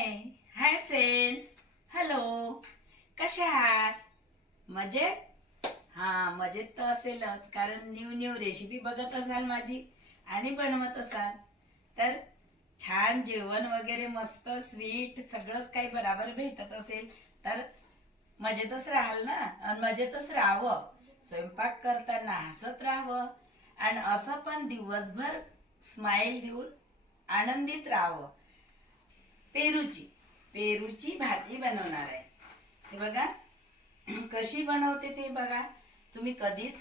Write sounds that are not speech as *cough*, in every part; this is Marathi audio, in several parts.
हाय फ्रेंड्स हॅलो कसे आहात? मजेत? हा मजेत तर असेलच. कारण न्यू न्यू रेसिपी बघत असाल माझी आणि बनवत असाल. तर छान जेवण वगैरे मस्त स्वीट सगळंच काही बराबर भेटत असेल तर मजेतच राहाल ना? आणि मजेतच राहावं. स्वयंपाक करताना हसत राहावं. आणि असं पण दिवसभर स्माइल देऊन आनंदित राहावं. पेरूची. पेरूची भाजी बनवणार आहे. हे बघा. *clears throat* कशी बनवते ते बघा. तुम्ही कधीच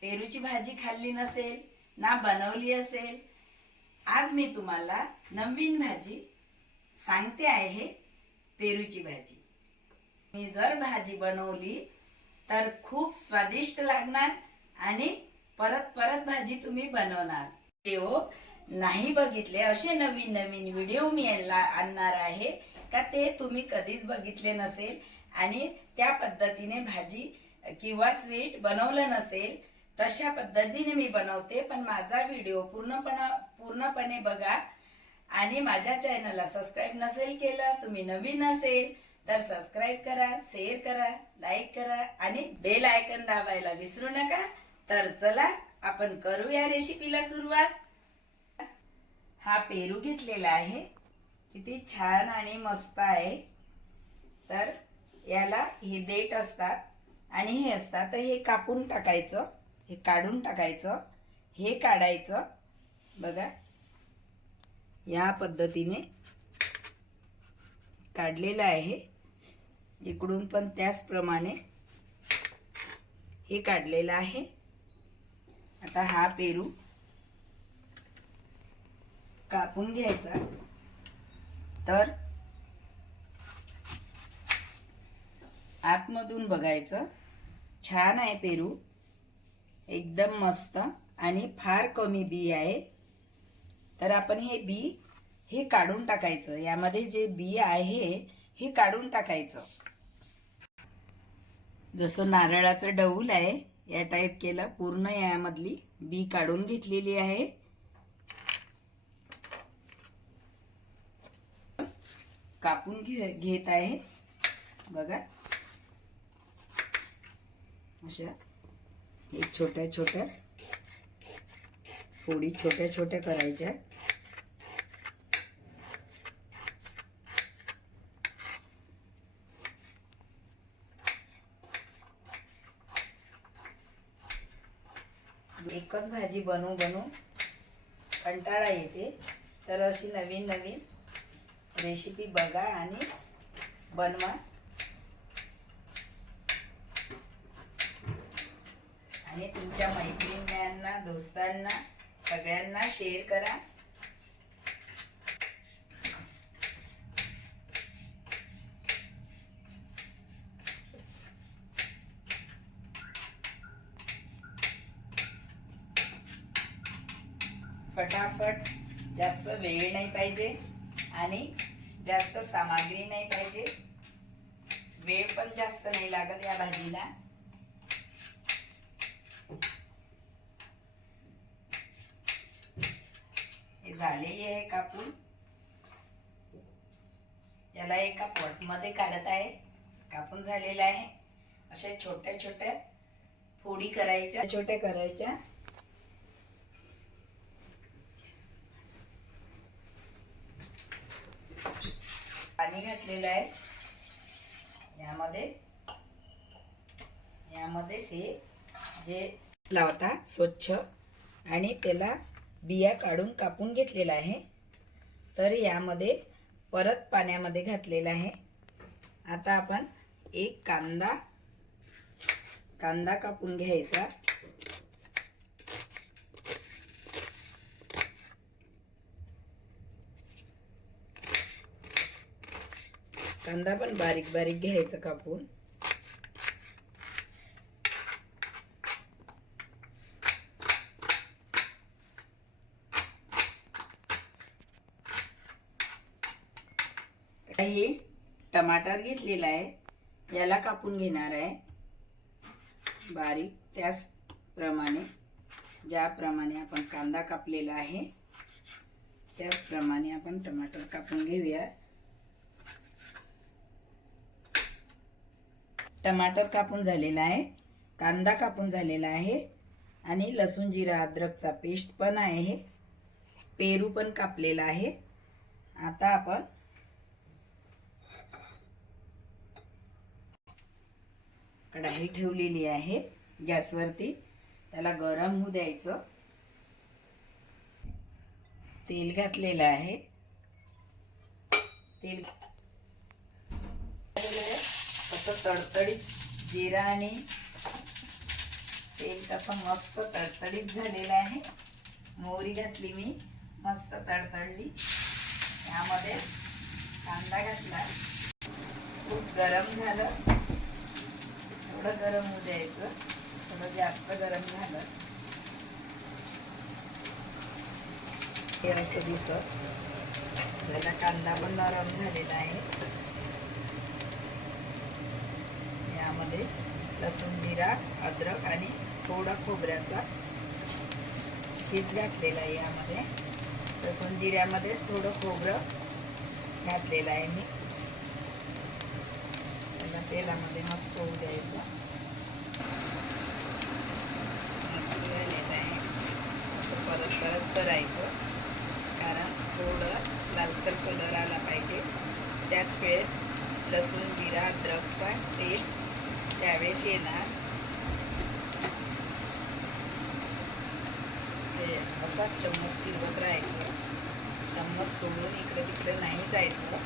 पेरूची भाजी खाल्ली नसेल ना बनवली असेल. आज मी तुम्हाला नवीन भाजी सांगते आहे पेरूची भाजी. मी जर भाजी बनवली तर खूप स्वादिष्ट लागणार आणि परत परत भाजी तुम्ही बनवणार. हो नाही बघितले असे नवीन नवीन व्हिडिओ मी आणणार आहे. का ते तुम्ही कधीच बघितले नसेल आणि त्या पद्धतीने भाजी किंवा स्वीट बनवलं नसेल तशा पद्धतीने मी बनवते. पण माझा व्हिडिओ पूर्णपणा पूर्णपणे बघा. आणि माझ्या चॅनलला सबस्क्राईब नसेल केलं तुम्ही नवीन असेल तर सबस्क्राईब करा शेअर करा लाईक करा आणि बेल आयकन दाबायला विसरू नका. तर चला आपण करूया रेसिपीला सुरुवात. हा पेरू घेतलेला आहे. किती छान आणि मस्त आहे. तर याला हे देठ असतात आणि हे असतात. तर हे कापून टाकायचं. हे काढून टाकायचं. हे काढायचं. बघा. या पद्धतीने काढलेलं आहे. इकडून पण त्याचप्रमाणे हे काढलेलं आहे. आता हा पेरू कापून घ्यायचा. तर आतमधून बघायचं. छान आहे पेरू. एकदम मस्त आणि फार कमी बी आहे. तर आपण हे बी हे काढून टाकायचं. यामध्ये जे बी आहे हे काढून टाकायचं. जसं नारळाचं डौल आहे या टाईप केलं. पूर्ण यामधली बी काढून घेतलेली आहे. कापून घे घेत आहे. बघा. अशा एक छोट्या छोट्या फोडी छोट्या छोट्या करायच्या. एकच भाजी बनवू बनवू कंटाळा येते. तर अशी नवीन नवीन रेसिपी बघा आणि बनवा. आणि तुमच्या मैत्रिणींना दोस्तांना सगळ्यांना शेअर करा. फटाफट जास्त वेळ नाही पाहिजे. आणि जास्त सामग्री नाही पाहिजे. वेळ पण जास्त नाही लागत या भाजीला. हे झालेली आहे कापून. याला एका पॉटमध्ये काढत आहे. कापून झालेला आहे. अशा छोट्या छोट्या फोडी करायच्या. छोट्या करायच्या. पाणी घातलेलं आहे. यामध्ये यामध्ये हे जे लावता स्वच्छ आणि त्याला बिया काढून कापून घेतलेला आहे. तर यामध्ये परत पाण्यामध्ये घातलेला आहे. आता आपण एक कांदा कांदा कापून घ्यायचा. कांदा पण बारीक बारीक घ्यायचं कापून. काही टमाटर घेतलेला आहे याला कापून घेणार आहे. बारीक त्याचप्रमाणे ज्याप्रमाणे आपण कांदा कापलेला आहे त्याचप्रमाणे आपण टमाटर कापून घेऊया. टमाटर कापून झालेला आहे कांदा कापून झालेला आहे आणि लसूण जिरा अद्रकचा पेस्ट पण आहे. पेरू पण कापलेला आहे. आता आपण कढाई ठेवलेली आहे गॅसवरती. त्याला गरम होऊ द्यायचं. तेल घातलेलं आहे. तेल मस्त तडतडीत जिरा आणि तेल कसं मस्त तडतडीत झालेलं आहे. मोहरी घातली मी मस्त तडतडली. यामध्ये कांदा घातला. खूप गरम झालं. थोडं गरम होऊ द्यायचं. थोडं जास्त गरम झालं. हे असं दिसत. आपल्याला कांदा पण नरम झालेला आहे यामध्ये लसूण जिरा अद्रक आणि थोडा खोबऱ्याचा खीस घातलेला आहे यामध्ये. लसूण जिऱ्यामध्येच थोडं खोबरं घातलेलं आहे मी. त्यांना तेलामध्ये मस्त होऊ द्यायचं. मस्त झालेलं आहे. असं परत परत करायचं. कारण थोडं लालसर कलर आला पाहिजे. त्याच वेळेस लसूण जिरा अद्रकचा टेस्ट त्यावेळेस येणार. ते असाच चम्मच फिरवत राहायचं. चम्मच सोडून इकडे तिकडे नाही जायचं.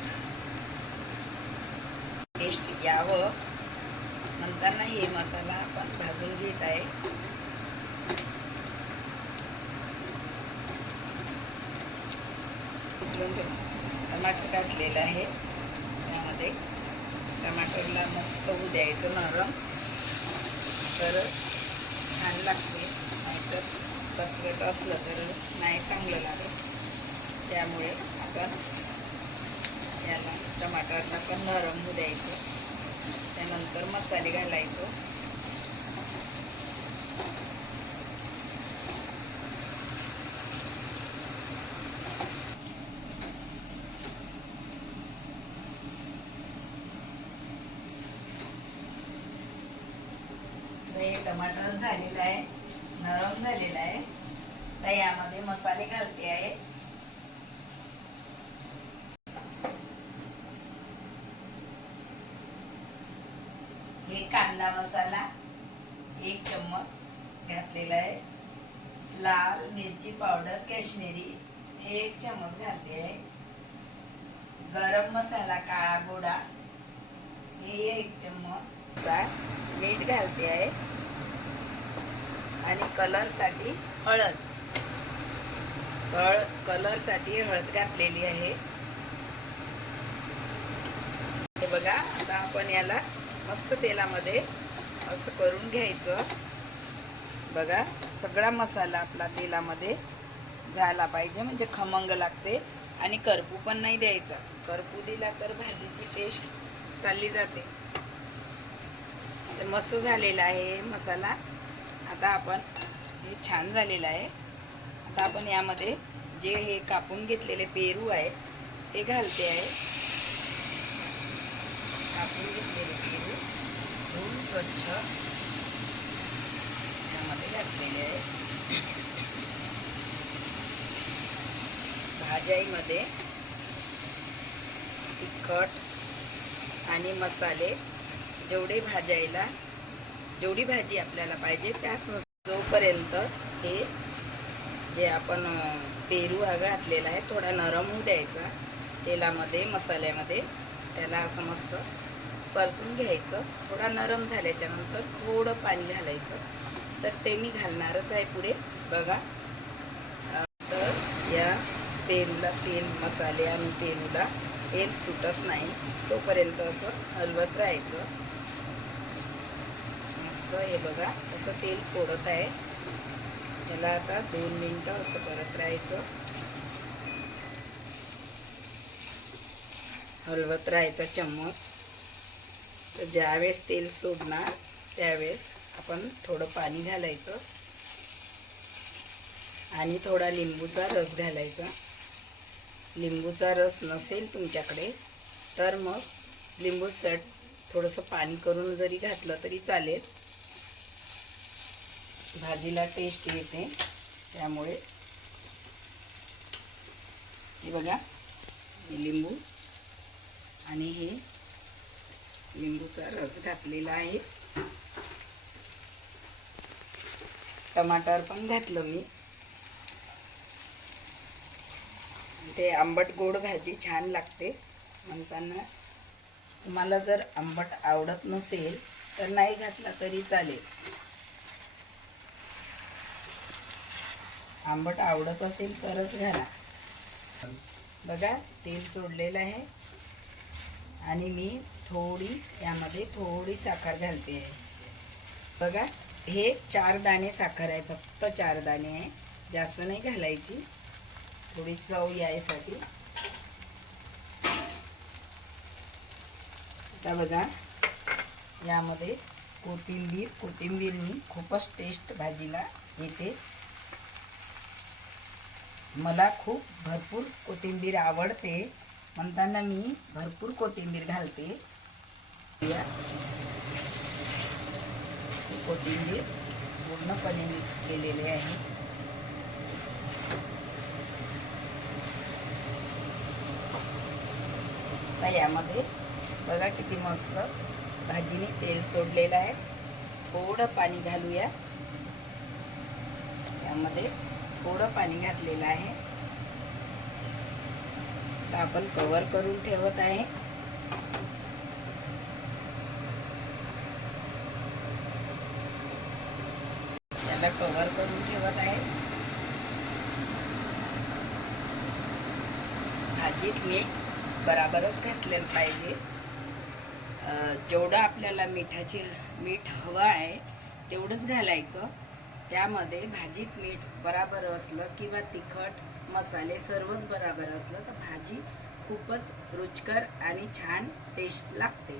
टेस्ट यावं. म्हणताना हे मसाला आपण भाजून घेत आहे. उचलून ठेव. टमाटर काढलेलं आहे. त्यामध्ये टमाटरला मस्त होऊ द्यायचं नरम. तर छान लागते. नाहीतर कचरट असलं तर नाही चांगलं लागत. त्यामुळे आपण याला टमाटरला पण नरम होऊ द्यायचं. त्यानंतर मसाले घालायचं तर हे टमाटर झालेला आहे. नरम झालेला आहे. तर यामध्ये मसाले घालते आहे. हे कांदा मसाला एक चम्मच घातलेला आहे. लाल मिरची पावडर काश्मीरी एक चम्मच घालते आहे. गरम मसाला काळा गोडा हे एक चम्मच. मीठ घालते आहे. आणि कलरसाठी हळद. कळ कलरसाठी हळद घातलेली आहे. हे बघा आता आपण याला मस्त तेलामध्ये असं करून घ्यायचं. बघा सगळा मसाला आपला तेलामध्ये झाला पाहिजे म्हणजे खमंग लागते. आणि करपू पण नाही द्यायचा. करपू दिला तर भाजीची टेस्ट चालली जाते. तर मस्त झालेला आहे मसाला. आता आपण हे छान झालेलं आहे. आता आपण यामध्ये जे हे कापून घेतलेले पेरू आहेत ते घालते आहे. कापून घेतलेले पेरू धुवून स्वच्छ यामध्ये घातलेले आहे. भाज्याईमध्ये तिखट आणि मसाले जेवढे भाजायला जेवढी भाजी आपल्याला पाहिजे त्याच जोपर्यंत हे जे आपण पेरू हा घातलेला आहे थोडा नरम होऊ द्यायचा. तेलामध्ये मसाल्यामध्ये त्याला असं मस्त परतून घ्यायचं. थोडा नरम झाल्याच्यानंतर थोडं पाणी घालायचं. तर ते मी घालणारच आहे पुढे. बघा. तर या पेरूला तेल मसाले आणि पेरूला तेल सुटत नाही. तोपर्यंत असं हलवत राहायचं. मस्त हे बघा असं तेल सोडत आहे. त्याला आता दोन मिनटं असं करत राहायचं. हलवत राहायचा चम्मच. तर ज्यावेळेस तेल सोडणार त्यावेळेस आपण थोडं पाणी घालायचं. आणि थोडा लिंबूचा रस घालायचा. लिंबूचा रस नसेल तुमच्याकडे तर मग लिंबू सट थोडंसं पाणी करून जरी घातलं तरी चालेल. भाजीला टेस्ट येते. त्यामुळे हे बघा लिंबू आणि हे लिंबूचा रस घातलेला आहे. टमाटर पण घातलं मी. ते आंबट गोड भाजी छान लागते. म्हणताना तुम्हाला जर आंबट आवडत नसेल तर नाही घातला तरी चालेल. आंबट आवडत असेल तरच घाला. बघा तेल सोडलेलं आहे. आणि मी थोडी यामध्ये थोडी साखर घालते आहे. बघा हे चार दाणे साखर आहे फक्त चार दाणे आहे. जास्त नाही घालायची. थोडी चव यायसाठी. आता बघा यामध्ये कोथिंबीर कोथिंबीरनी खूपच टेस्ट भाजीला येते. मला खूप भरपूर कोथिंबीर आवडते. म्हणताना मी भरपूर कोथिंबीर घालते. या कोथिंबीर पूर्णपणे मिक्स केलेले आहे. यामध्ये बघा किती मस्त भाजीने तेल सोडलेलं आहे. थोडं पाणी घालूया. यामध्ये थोडं पाणी घातलेलं आहे. तर आपण कवर करून ठेवत आहे. त्याला कवर करून ठेवत आहे. भाजीत मीठ बराबरच घातलं पाहिजे. जेवढं आपल्याला मिठाची मीठ हवं आहे तेवढंच घालायचं. त्यामध्ये भाजीत मीठ बराबर असलं किंवा तिखट मसाले सर्वच बराबर असलं तर भाजी खूपच रुचकर आणि छान टेस्ट लागते.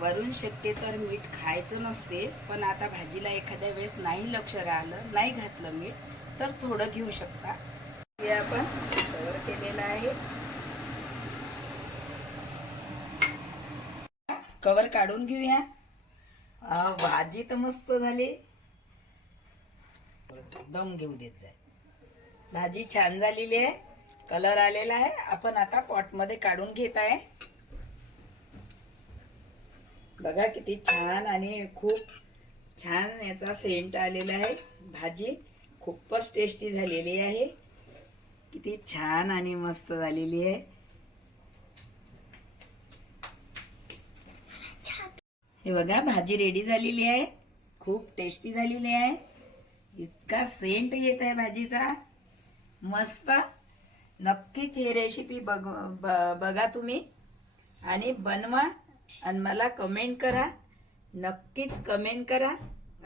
वरून शक्य तर मीठ खायचं नसते पण आता भाजीला एखाद्या वेळेस नाही लक्ष राहिलं नाही घातलं मीठ तर थोडं घेऊ शकता. हे आपण कवर केलेलं आहे. कवर काढून घेऊया. भाजी तर मस्त झाली. दम घेऊ देत जाय भाजी छान झालेली आहे. कलर आलेला आहे. आपण आता पॉटमध्ये काढून घेत आहे. बघा किती छान आणि खूप छान याचा सेंट आलेला आहे. भाजी खूपच टेस्टी झालेली आहे. किती छान आणि मस्त झालेली आहे. हे बघा भाजी रेडी झालेली आहे. खूप टेस्टी झालेली आहे. इतका सेंट येत आहे भाजीचा. मस्त. नक्कीच ही रेसिपी बघ ब- बघा तुम्ही. आणि बनवा आणि मला कमेंट करा. नक्कीच कमेंट करा.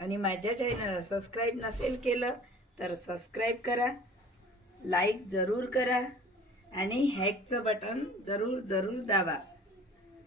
आणि माझ्या चॅनलला सबस्क्राईब नसेल केलं तर सबस्क्राईब करा. लाईक जरूर करा. आणि हॅकचं बटन जरूर जरूर दाबा.